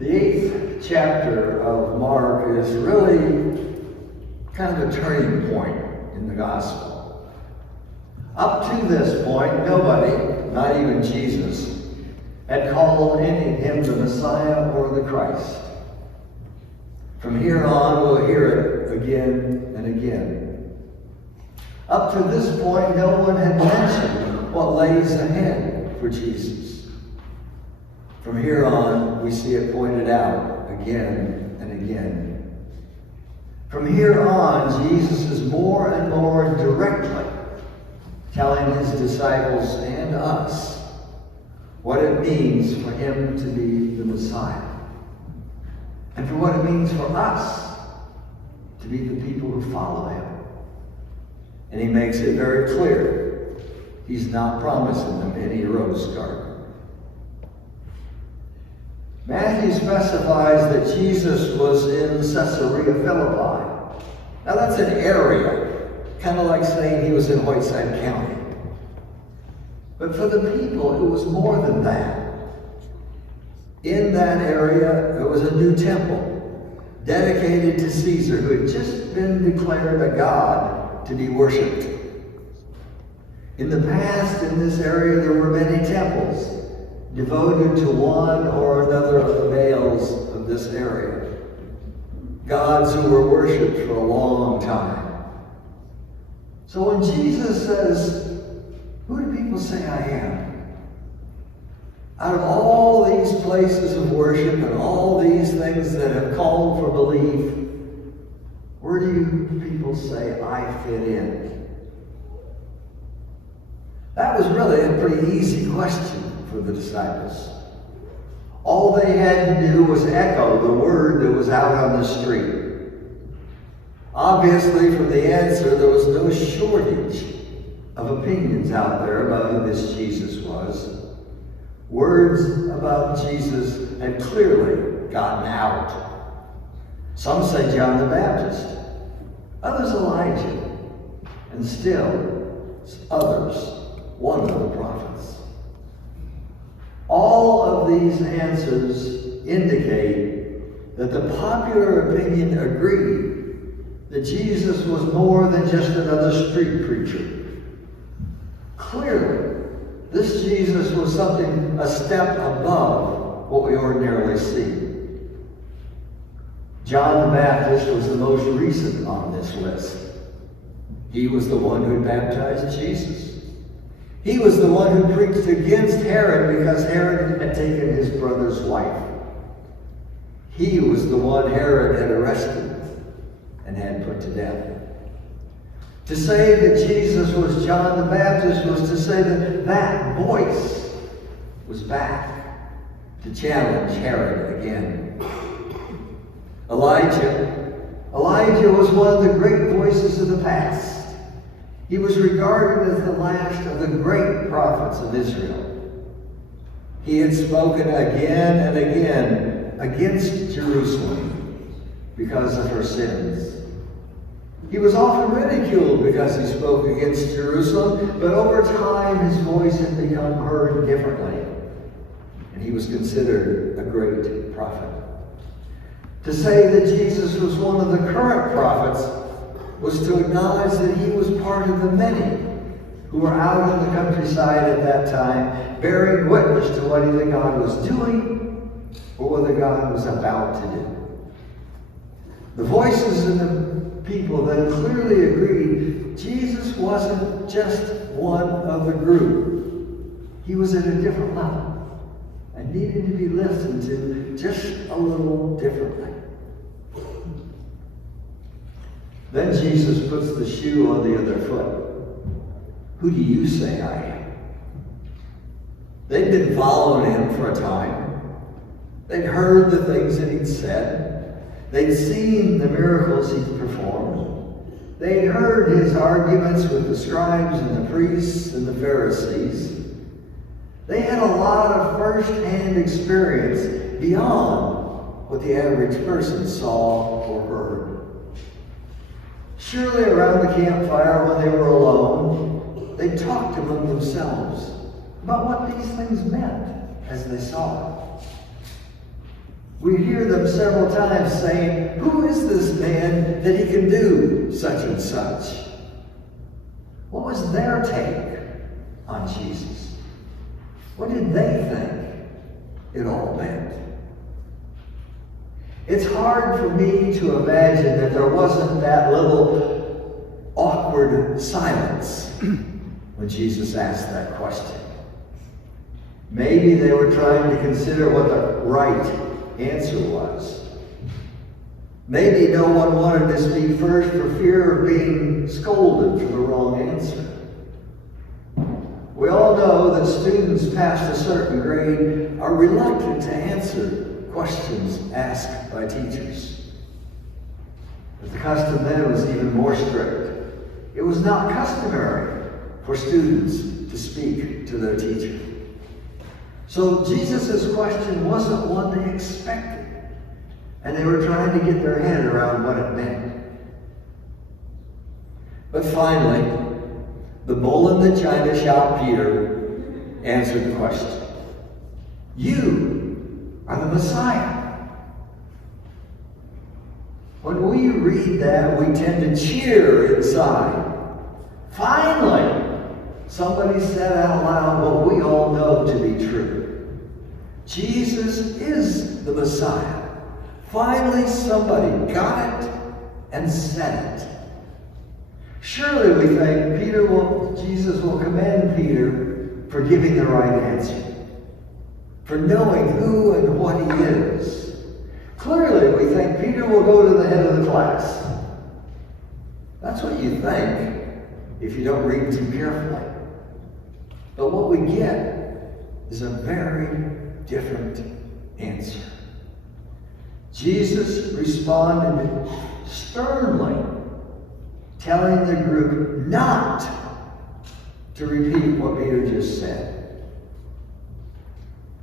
The 8th chapter of Mark is really kind of a turning point in the gospel. Up to this point, nobody, not even Jesus, had called him the Messiah or the Christ. From here on, we'll hear it again and again. Up to this point, no one had mentioned what lays ahead for Jesus. From here on, we see it pointed out again and again. From here on, Jesus is more and more directly telling his disciples and us what it means for him to be the Messiah, and for what it means for us to be the people who follow him. And he makes it very clear he's not promising them any rose garden. Matthew specifies that Jesus was in Caesarea Philippi. Now that's an area, kind of like saying he was in Whiteside County. But for the people, it was more than that. In that area, there was a new temple dedicated to Caesar, who had just been declared a god to be worshipped. In the past, in this area, there were many temples devoted to one or another of the Baals of this area. Gods who were worshipped for a long time. So when Jesus says, "Who do people say I am?" Out of all these places of worship and all these things that have called for belief, where do you people say I fit in? That was really a pretty easy question for the disciples. All they had to do was echo the word that was out on the street. Obviously, from the answer, there was no shortage of opinions out there about who this Jesus was. Words about Jesus had clearly gotten out. Some say John the Baptist, others Elijah, and still others, one of the prophets. All of these answers indicate that the popular opinion agreed that Jesus was more than just another street preacher. Clearly, this Jesus was something a step above what we ordinarily see. John the Baptist was the most recent on this list. He was the one who baptized Jesus. He was the one who preached against Herod because Herod had taken his brother's wife. He was the one Herod had arrested and had put to death. To say that Jesus was John the Baptist was to say that that voice was back to challenge Herod again. Elijah was one of the great voices of the past. He was regarded as the last of the great prophets of Israel. He had spoken again and again against Jerusalem because of her sins. He was often ridiculed because he spoke against Jerusalem, but over time his voice had become heard differently, and he was considered a great prophet. To say that Jesus was one of the current prophets was to acknowledge that he was part of the many who were out in the countryside at that time, bearing witness to what either God was doing or whether God was about to do. The voices of the people then clearly agreed Jesus wasn't just one of the group. He was at a different level and needed to be listened to just a little differently. Then Jesus puts the shoe on the other foot. Who do you say I am? They'd been following him for a time. They'd heard the things that he'd said. They'd seen the miracles he'd performed. They'd heard his arguments with the scribes and the priests and the Pharisees. They had a lot of first-hand experience beyond what the average person saw or heard. Surely around the campfire when they were alone, they talked among themselves about what these things meant as they saw it. We hear them several times saying, "Who is this man that he can do such and such?" What was their take on Jesus? What did they think it all meant? It's hard for me to imagine that there wasn't that little awkward silence when Jesus asked that question. Maybe they were trying to consider what the right answer was. Maybe no one wanted to speak first for fear of being scolded for the wrong answer. We all know that students past a certain grade are reluctant to answer questions asked by teachers. But the custom then was even more strict. It was not customary for students to speak to their teacher. So Jesus' question wasn't one they expected, and they were trying to get their head around what it meant. But finally, the bull in the china shop Peter answered the question. "You are the Messiah." When we read that, we tend to cheer inside. Finally, somebody said out loud what we all know to be true. Jesus is the Messiah. Finally, somebody got it and said it. Surely we think Jesus will commend Peter for giving the right answer, for knowing who and what he is. Clearly, we think Peter will go to the head of the class. That's what you think if you don't read too carefully. But what we get is a very different answer. Jesus responded sternly, telling the group not to repeat what Peter just said.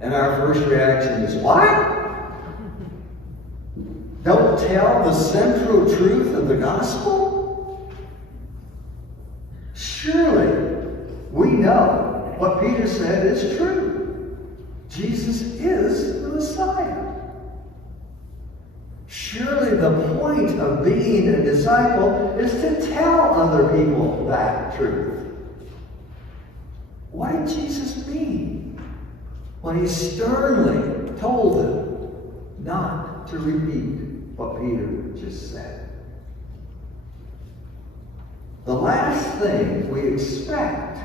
And our first reaction is, what? Don't tell the central truth of the gospel? Surely we know what Peter said is true. Jesus is the Messiah. Surely the point of being a disciple is to tell other people that truth. What did Jesus mean when he sternly told them not to repeat what Peter just said? The last thing we expect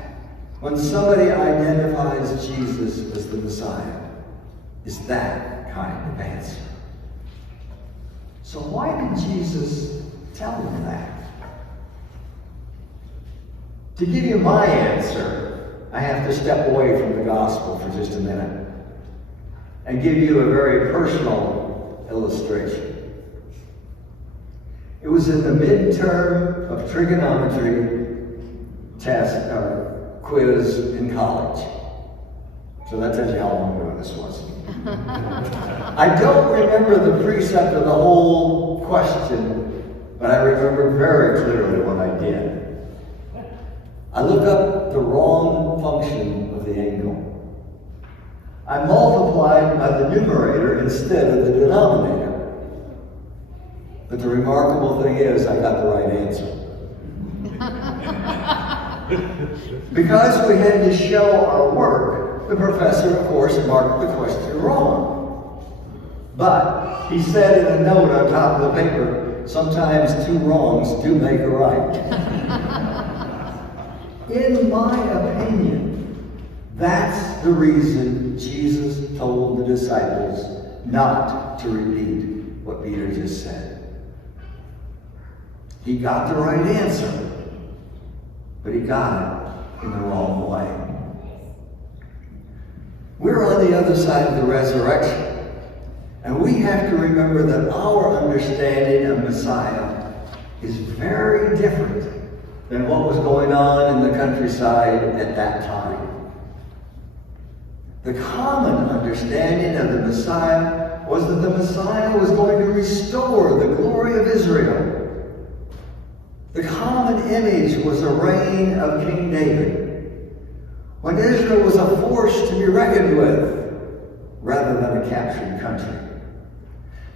when somebody identifies Jesus as the Messiah is that kind of answer. So why did Jesus tell them that? To give you my answer, I have to step away from the gospel for just a minute and give you a very personal illustration. It was in the midterm of trigonometry quiz in college. So that tells you how long ago this was. I don't remember the precept of the whole question, but I remember very clearly what I did. I looked up the wrong function of the angle. I multiplied by the numerator instead of the denominator. But the remarkable thing is, I got the right answer. Because we had to show our work, the professor, of course, marked the question wrong. But he said in a note on top of the paper, sometimes two wrongs do make a right. In my opinion, that's the reason Jesus told the disciples not to repeat what Peter just said. He got the right answer, but he got it in the wrong way. We're on the other side of the resurrection, and we have to remember that our understanding of Messiah is very different than what was going on in the countryside at that time. The common understanding of the Messiah was that the Messiah was going to restore the glory of Israel. The common image was a reign of King David, when Israel was a force to be reckoned with, rather than a captured country.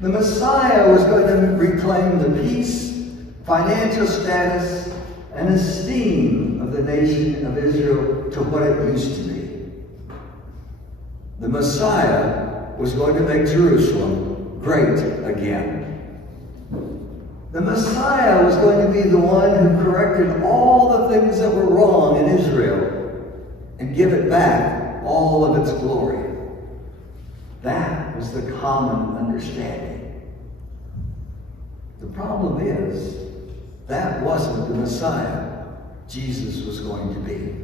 The Messiah was going to reclaim the peace, financial status, and esteem of the nation of Israel to what it used to be. The Messiah was going to make Jerusalem great again. The Messiah was going to be the one who corrected all the things that were wrong in Israel and give it back all of its glory. That was the common understanding. The problem is, that wasn't the Messiah Jesus was going to be.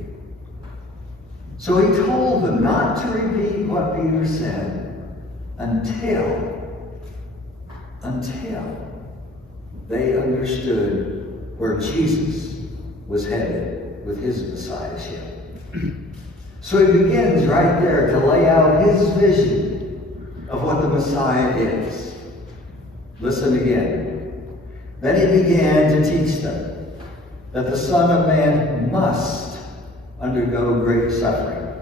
So he told them not to repeat what Peter said until they understood where Jesus was headed with his messiahship. So he begins right there to lay out his vision of what the Messiah is. Listen again. Then he began to teach them that the Son of Man must undergo great suffering,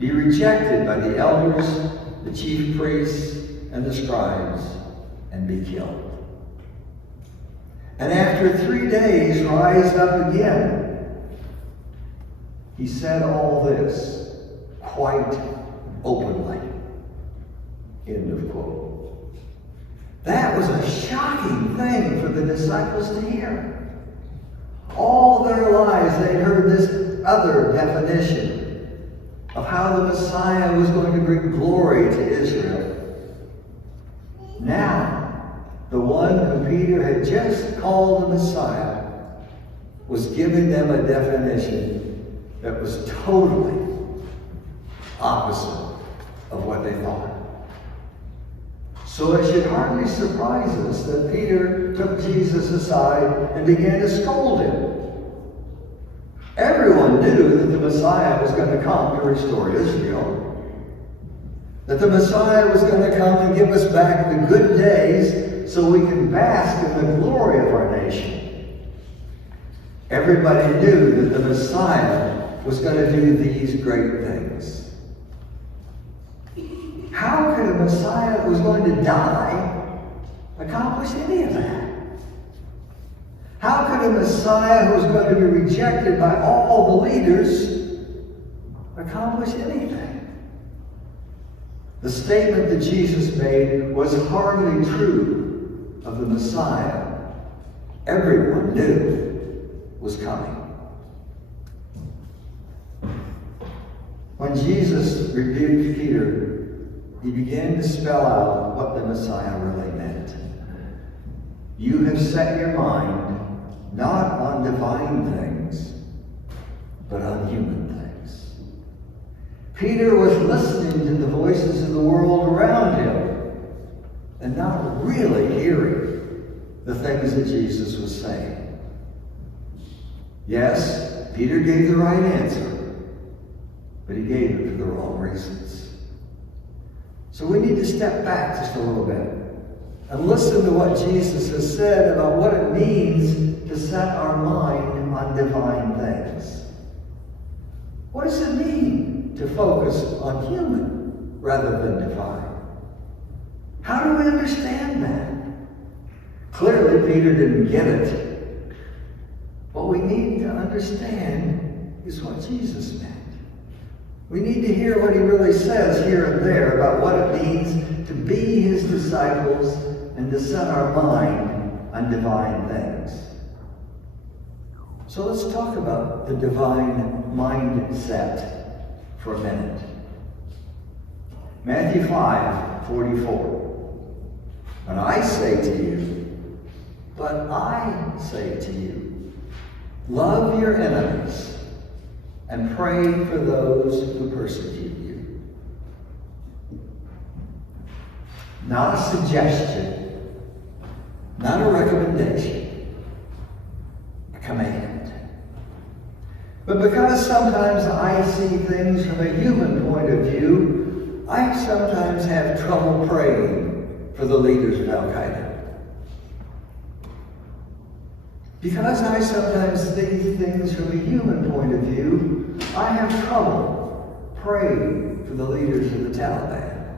be rejected by the elders, the chief priests, and the scribes, and be killed. And after 3 days rise up again. He said all this quite openly. End of quote. That was a shocking thing for the disciples to hear. All their lives they'd heard this other definition of how the Messiah was going to bring glory to Israel. Now, the one who Peter had just called the Messiah was giving them a definition that was totally opposite of what they thought. So it should hardly surprise us that Peter took Jesus aside and began to scold him. Everyone knew that the Messiah was going to come to restore Israel. That the Messiah was going to come and give us back the good days so we can bask in the glory of our nation. Everybody knew that the Messiah was going to do these great things. How could a Messiah that was going to die accomplish any of that? How could a Messiah who was going to be rejected by all the leaders accomplish anything? The statement that Jesus made was hardly true of the Messiah everyone knew was coming. When Jesus rebuked Peter, he began to spell out what the Messiah really meant. You have set your mind not on divine things, but on human things. Peter was listening to the voices of the world around him and not really hearing the things that Jesus was saying. Yes, Peter gave the right answer, but he gave it for the wrong reasons. So we need to step back just a little bit and listen to what Jesus has said about what it means to set our mind on divine things. What does it mean to focus on human rather than divine? How do we understand that? Clearly, Peter didn't get it. What we need to understand is what Jesus meant. We need to hear what he really says here and there about what it means to be his disciples and to set our mind on divine things. So let's talk about the divine mindset for a minute. Matthew 5:44. But I say to you, love your enemies and pray for those who persecute you. Not a suggestion, not a recommendation, a command. But because sometimes I see things from a human point of view, I sometimes have trouble praying for the leaders of Al-Qaeda. Because I sometimes see things from a human point of view, I have trouble praying for the leaders of the Taliban.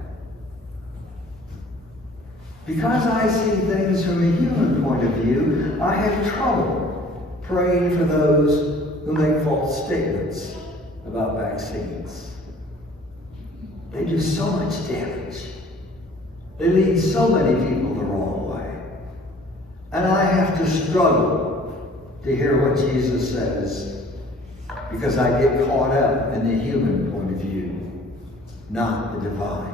Because I see things from a human point of view, I have trouble praying for those who make false statements about vaccines. They do so much damage. They lead so many people the wrong way. And I have to struggle to hear what Jesus says because I get caught up in the human point of view, not the divine.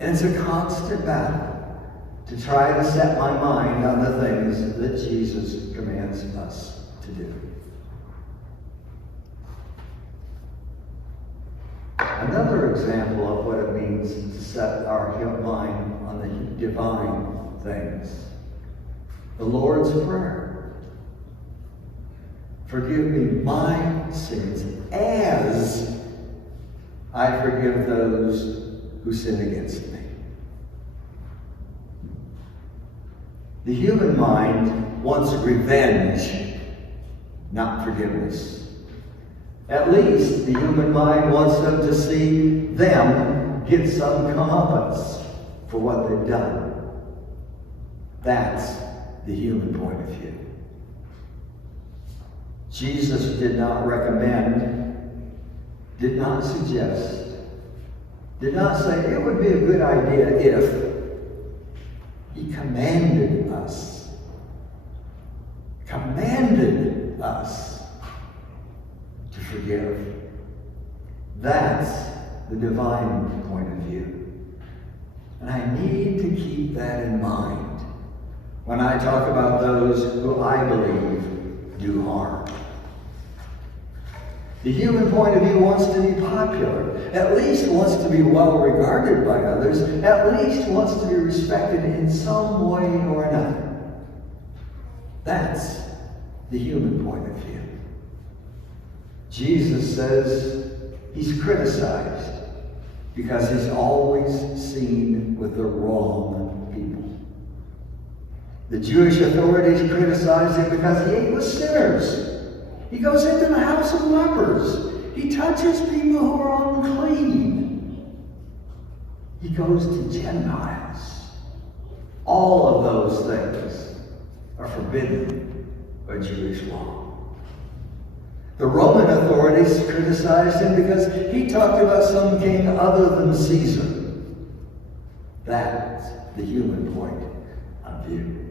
And it's a constant battle to try to set my mind on the things that Jesus commands us to do. Another example of what it means to set our mind on the divine things. The Lord's Prayer. Forgive me my sins as I forgive those who sin against me. The human mind wants revenge, not forgiveness. At least the human mind wants them to see them get some comeuppance for what they've done. That's the human point of view. Jesus did not recommend, did not suggest, did not say it would be a good idea if. He commanded us to forgive. That's the divine point of view. And I need to keep that in mind when I talk about those who I believe do harm. The human point of view wants to be popular, at least wants to be well regarded by others, at least wants to be respected in some way or another. That's the human point of view. Jesus says he's criticized because he's always seen with the wrong people. The Jewish authorities criticized him because he ate with sinners. He goes into the house of lepers. He touches people who are unclean. He goes to Gentiles. All of those things are forbidden by Jewish law. The Roman authorities criticized him because he talked about some king other than Caesar. That's the human point of view.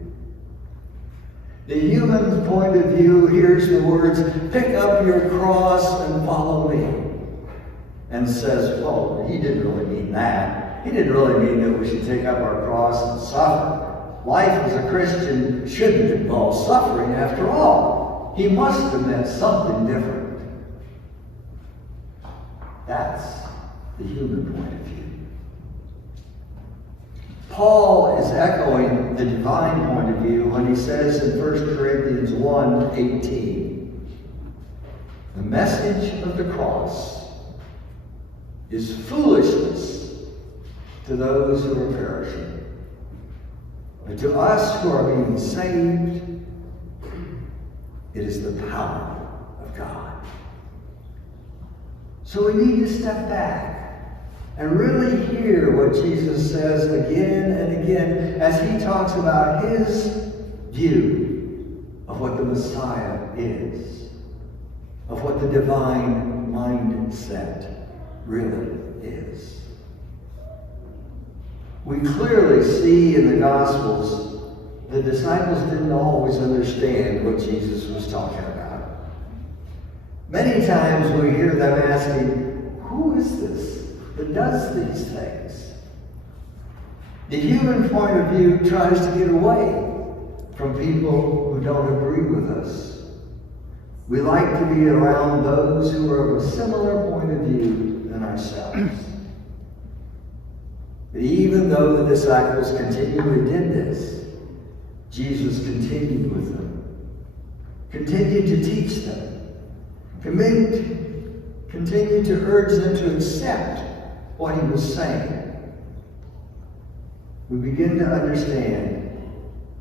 The human point of view hears the words, pick up your cross and follow me. And says, well, he didn't really mean that. He didn't really mean that we should take up our cross and suffer. Life as a Christian shouldn't involve suffering after all. He must have meant something different. That's the human point of view. Paul is echoing the divine point of view when he says in 1 Corinthians 1:18, the message of the cross is foolishness to those who are perishing. But to us who are being saved, it is the power of God. So we need to step back and really hear what Jesus says again and again as he talks about his view of what the Messiah is, of what the divine mindset really is. We clearly see in the Gospels the disciples didn't always understand what Jesus was talking about. Many times we hear them asking, who is this that does these things? The human point of view tries to get away from people who don't agree with us. We like to be around those who are of a similar point of view than ourselves. But even though the disciples continually did this, Jesus continued with them, continued to teach them, continued to urge them to accept what he was saying. We begin to understand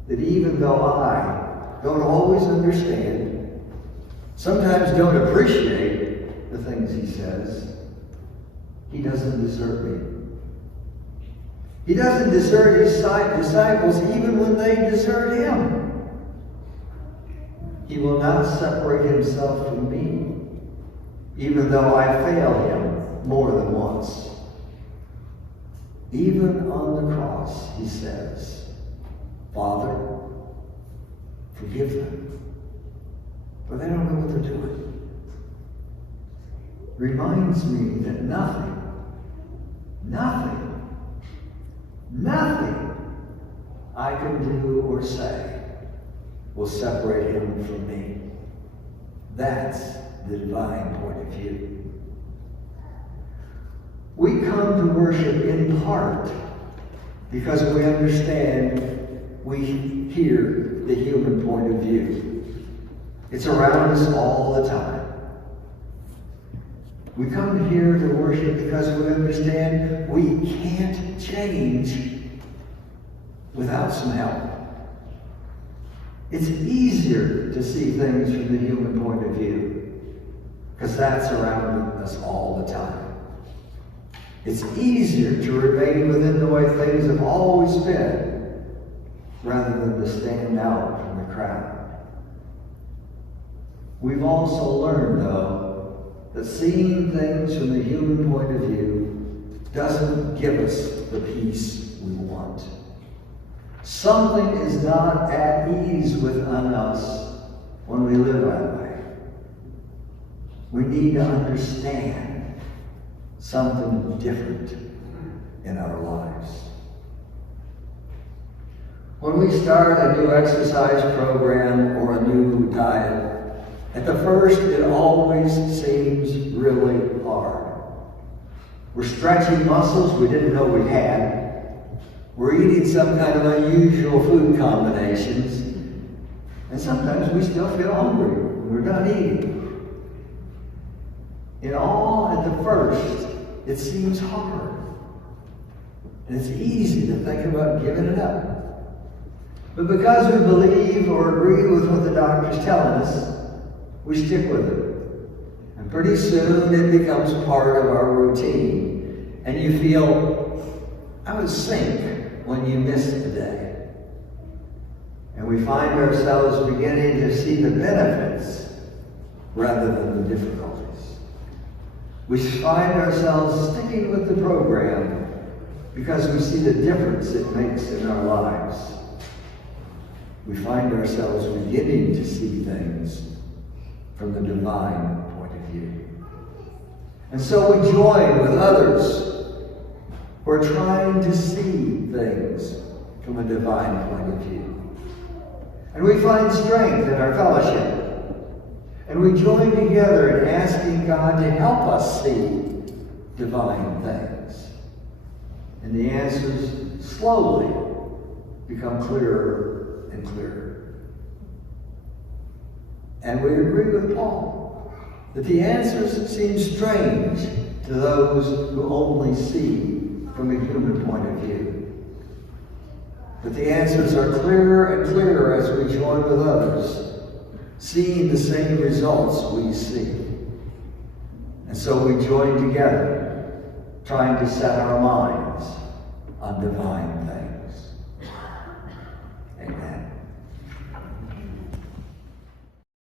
that even though I don't always understand, sometimes don't appreciate the things he says, he doesn't desert me. He doesn't desert his disciples even when they desert him. He will not separate himself from me, even though I fail him more than once. Even on the cross, he says, Father, forgive them, for they don't know what they're doing. Reminds me that nothing I can do or say will separate him from me. That's the divine point of view. We come to worship in part because we understand, we hear the human point of view. It's around us all the time. We come here to worship because we understand we can't change without some help. It's easier to see things from the human point of view because that's around us all the time. It's easier to remain within the way things have always been rather than to stand out from the crowd. We've also learned, though, that seeing things from the human point of view doesn't give us the peace we want. Something is not at ease within us when we live that way. We need to understand something different in our lives. When we start a new exercise program or a new diet, at the first, it always seems really hard. We're stretching muscles we didn't know we had. We're eating some kind of unusual food combinations. And sometimes we still feel hungry when we're done eating. In all, at the first, it seems hard. And it's easy to think about giving it up. But because we believe or agree with what the doctor's telling us, we stick with it. And pretty soon it becomes part of our routine. And you feel out of sync when you miss a day. And we find ourselves beginning to see the benefits rather than the difficulties. We find ourselves sticking with the program because we see the difference it makes in our lives. We find ourselves beginning to see things from the divine point of view. And so we join with others who are trying to see things from a divine point of view. And we find strength in our fellowship. And we join together in asking God to help us see divine things. And the answers slowly become clearer and clearer. And we agree with Paul that the answers seem strange to those who only see from a human point of view. But the answers are clearer and clearer as we join with others, seeing the same results we see. And so we join together, trying to set our minds on divine things.